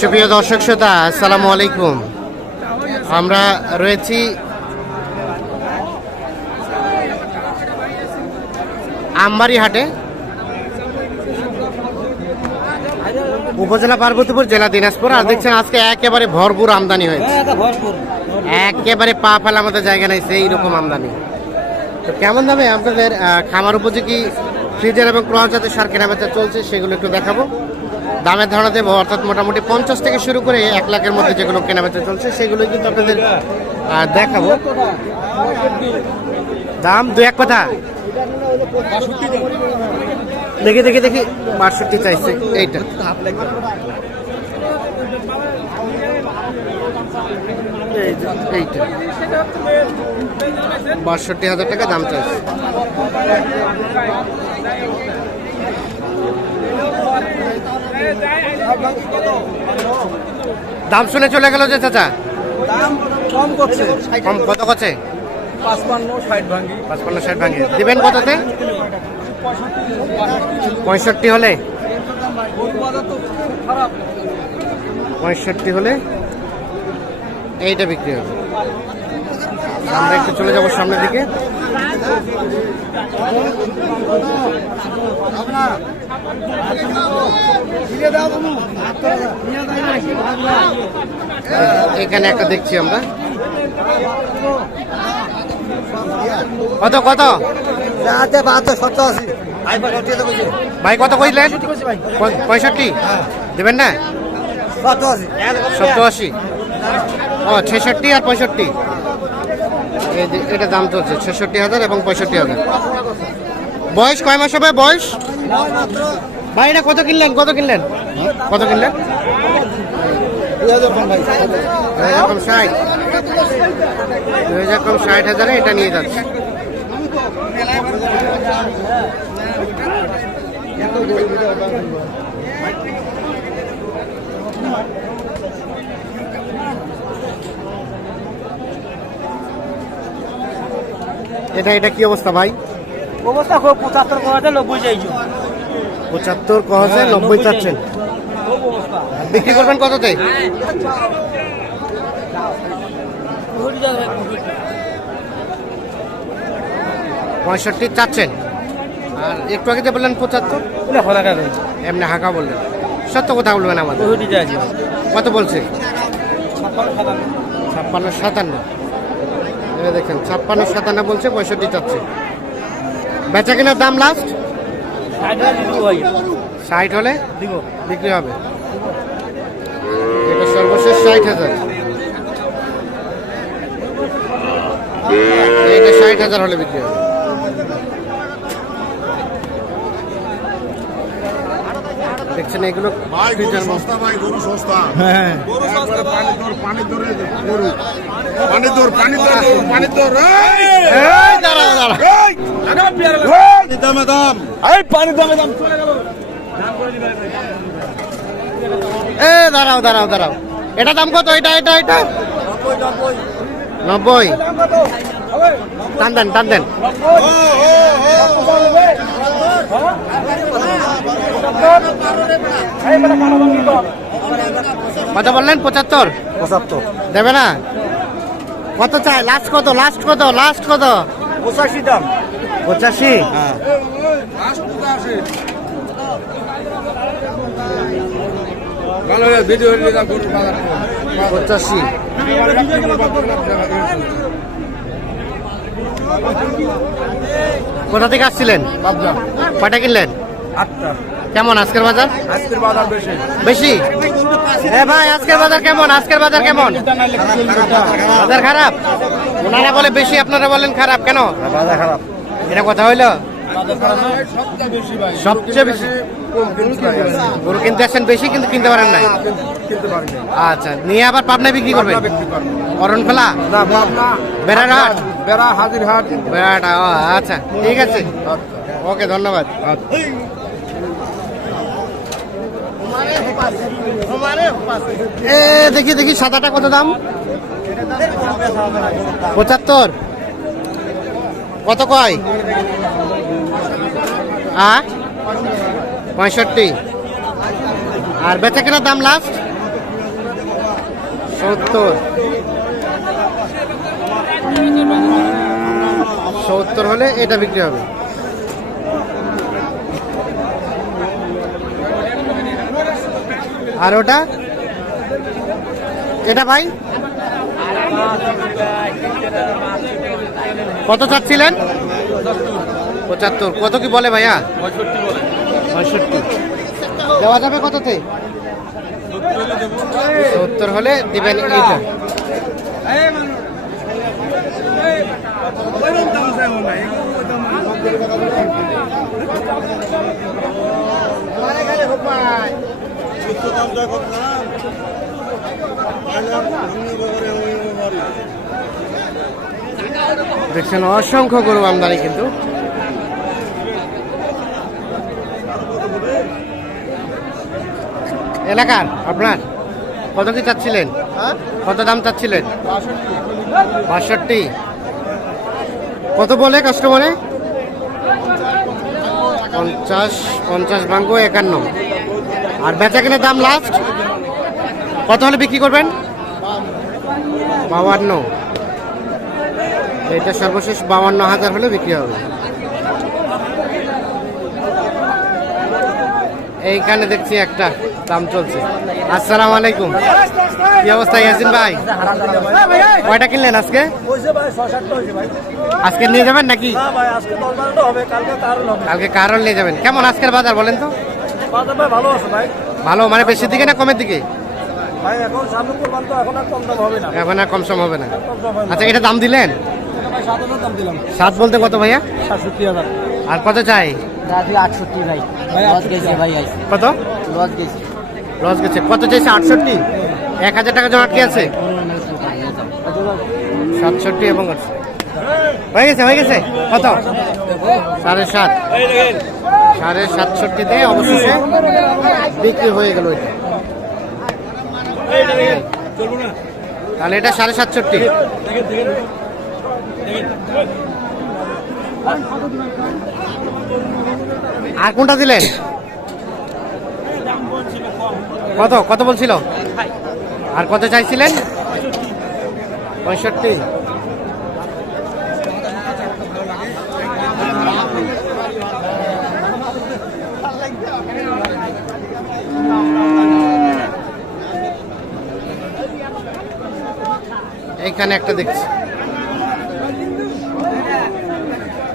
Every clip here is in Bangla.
সুপ্রিয় দর্শক শ্রোতা আসসালামু আলাইকুম। আমরা রয়েছি আমবাড়ি হাটে উপজেলা পার্বতীপুর জেলা দিনাজপুর। আর দেখছেন আজকে একেবারে ভরপুর আমদানি হয়েছে। একেবারে পা ফেলার মতো জায়গা নেই সেই রকম আমদানি। তো কেমন দামে আপনাদের খামার উপযোগী ফ্রিজের এবং ক্রস জাতের সার কেনাবেচা চলছে সেগুলো একটু দেখাবো। দামের ধারণা দেবো অর্থাৎ মোটামুটি পঞ্চাশ থেকে শুরু করে এক লাখের মধ্যে যেগুলো কেনাবেচা চলছে সেগুলো কিন্তু আপনাদের দেখাবো। দাম দু এক কথা। দেখি দেখি দেখি, বাষট্টি চাইছে। এইটা। এইটা। বাষট্টি হাজার টাকা দাম চাইছে। দাম শুনে চলে গেল যে চাচা? দাম কম করছে। কম কত করছে? পাঁচপান্ন ষাট ভাঙ্গি। পাঁচপান্ন ষাট ভাঙে দিবেন কততে? পঁয়ষট্টি হলে। পঁয়ষট্টি হলে এইটা বিক্রি হবে। আমরা একটু চলে যাব সামনের দিকে। এখানে একটা দেখছি আমরা। কত কত? ভাই কত কইলেন? পঁয়ষট্টি? দেবেন না? সত্তর আশি। ও ছেষট্টি আর পঁয়ষট্টি। এটা দাম চলছে, ছেষট্টি হাজার এবং পঁয়ষট্টি হাজার। বয়স কয় মাস হবে বয়স? ভাই, এটা কত কিনলেন কত কিনলেন? কত কিনলেন? ষাট। হাজার কম ষাট হাজারে এটা নিয়ে যাচ্ছে। এটা এটা কি অবস্থা ভাই? অবস্থা খুব পঁচাত্তর করা নব্বই চাইছো। পঁচাত্তর কহছে নব্বই চাচ্ছেন। বিক্রি করবেন কততে? পঁয়ষট্টি চাচ্ছেন। আর একটু আগে যে বললেন পঁচাত্তর এমনি হাঁকা বললেন। সত্য কথা বলবেন আমাদের। কত বলছে? ছাপ্পান্ন সাতান্ন। দেখেন ছাপ্পান্ন সাতান্ন বলছে পঁয়ষট্টি চাচ্ছে। বেচা কেনার দাম লাস্ট ষাট হলে বিক্রি হবে। এটা সর্বশেষ ষাট হাজার। এটা ষাট হাজার হলে বিক্রি হবে। দেখছেন এগুলো ভাই গরু। সস্তা ভাই গরু সস্তা পানি দর পানি দরে গরু পানি দর পানি দর পানি দর এই! এই, দাঁড়াও, দাঁড়াও। এই! এই! দামে দাম এই পানি দামে দাম চলে গেল এ দাঁড়াও দাঁড়াও দাঁড়াও এটা দাম কত এটা এটা এটা নব্বই টান দেন টান দেন। ও ও ও কত বললেন? পঁচাত্তর? পঁচাত্তর। দেবে না? কত চাই? লাস্ট কত? লাস্ট কত? লাস্ট কত? পঁচাশি দাম। পঁচাশি? ভালো ভিডিও নিয়ে যা গরুর বাজার। পঁচাশি। কোথা থেকে আসছিলেন? কয়টা কিনলেন? কেমন আজকের বাজার? আজকের বাজার বেশি। ভাই আজকের বাজার কেমন? আজকের বাজার কেমন? বাজার খারাপ? ওনারা বলে বেশি আপনারা বলেন খারাপ কেন? বাজার খারাপ। এটা কথা হইল? সবচেয়ে বেশি গরু কিনতে আসছেন বেশি কিন্তু কিনতে পারেন নাই? কিনতে পারি আচ্ছা নিয়ে আবার পাবনায় বিক্রি করবেন? বিক্রি করব। অরণ ফেলা না পাবনা বেড়ারহাট? বেড়া হাজির হাট বেড়াটা আচ্ছা ঠিক আছে। ওকে ধন্যবাদ। এ দেখি দেখি সাদাটা কত দাম? পঁচাত্তর। কত কয়? আ পঁয়ষট্টি। আর বেচা কেনার দাম লাস্ট সত্তর। সত্তর হলে এটা বিক্রি হবে। আর ওটা? এটা ভাই? কত চাচ্ছিলেন? পঁচাত্তর। কত কি বলে ভাইয়া? পঁয়ষট্টি দেওয়া যাবে কততে? সত্তর হলে দিবেন দেখছেন অসংখ্য গরু আমদানি কিন্তু। এলাকার আপনার কত কি চাচ্ছিলেন? কত দাম চাচ্ছিলেন? বাষট্টি। কত বলে কাস্টমারে পঞ্চাশ পঞ্চাশ ভাঙ্গ একান্ন। আর বেচা কিনে দাম লাস্ট কত হলে বিক্রি করবেন? বাউান্ন। এটা সর্বশেষ বাউান্ন হাজার হলে বিক্রি হবে। এইখানে দেখছি একটা দাম চলছে। আসসালামু আলাইকুম। কি অবস্থা ইয়াসিন ভাই? কয়টা কিনলেন আজকে? আজকে নিয়ে যাবেন নাকি? কালকে কারণ নিয়ে যাবেন। কেমন আজকের বাজার বলেন তো? ভালো আছে ভাই ভালো মানে বেশির দিকে না কমের দিকে? এখন আর কম সম হবে না। আচ্ছা এটা দাম দিলেন? সাত বলতে কত ভাইয়া? আর কত চাই? আটষট্টি ভাই। ভাই, লস গেছে ভাই কত? লস গেছে। লস গেছে। কত চাইছে? আটষট্টি? এক হাজার টাকা জমা আটকে আছে? সাতষট্টি এবং হয়ে গেছে হয়ে গেছে? কত? সাড়ে সাত। সাড়ে সাতষট্টিতে অবশেষে বিক্রি হয়ে গেল এটা। তাহলে এটা সাড়ে সাতষট্টি। আর কোনটা দিলেন? কত কত বলছিল? আর কত চাইছিলেন? পঁয়ষট্টি। এইখানে একটা দেখছি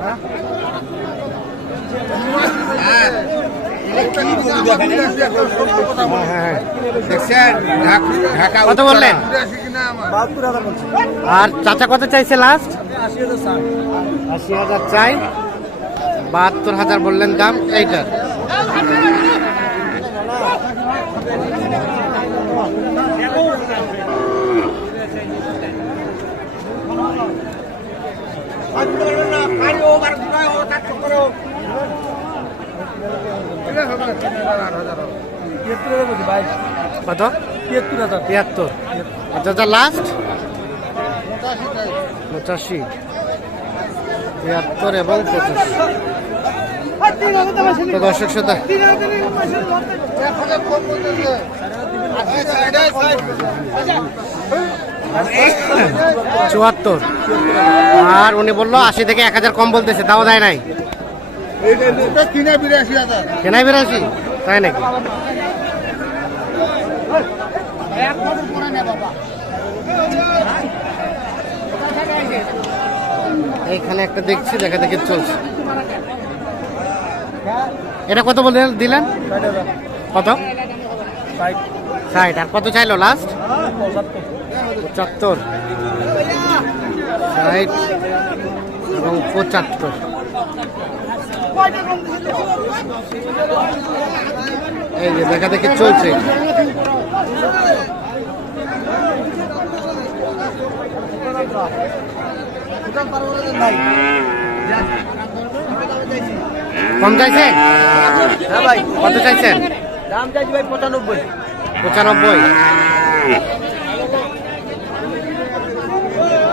হ্যাঁ হ্যাঁ দেখছেন ঢাকা কত বললেন? আর চাচা কত চাইছে লাস্ট আশি হাজার চাই। বাহাত্তর হাজার বললেন দাম এইটার ভাই কত? তিয়াত্তর লাস্ট পঁচাশি তিয়াত্তর এবং পঁচাশি। তো দর্শক শ্রোতা চুয়াত্তর। আর উনি বলল আশি থেকে এক হাজার কম বলতেছে তাও দেয় নাই। কেনাই বেরাশি তাই নাকি? এইখানে একটা দেখছি, দেখা দেখে চলছে। এটা কত বলে দিলেন? কত? ষাট। আর কত চাইলো লাস্ট পঁচাত্তর। ষাট এবং পঁচাত্তর। এই যে দেখা দেখি চলছে। কম চাইছেন হ্যাঁ ভাই। কত চাইছেন? দাম চাইছি ভাই পঁচানব্বই। পঁচানব্বই।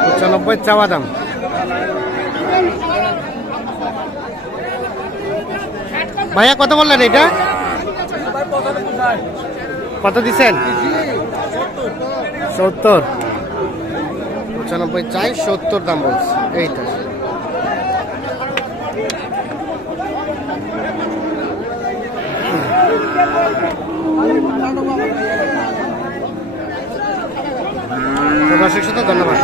পঁচানব্বই চাওয়া দাম। ভাইয়া কত বললেন এটা? কত দিচ্ছেন? সত্তর। পঁচানব্বই চাই সত্তর দাম বলছে। এইটা ধন্যবাদ।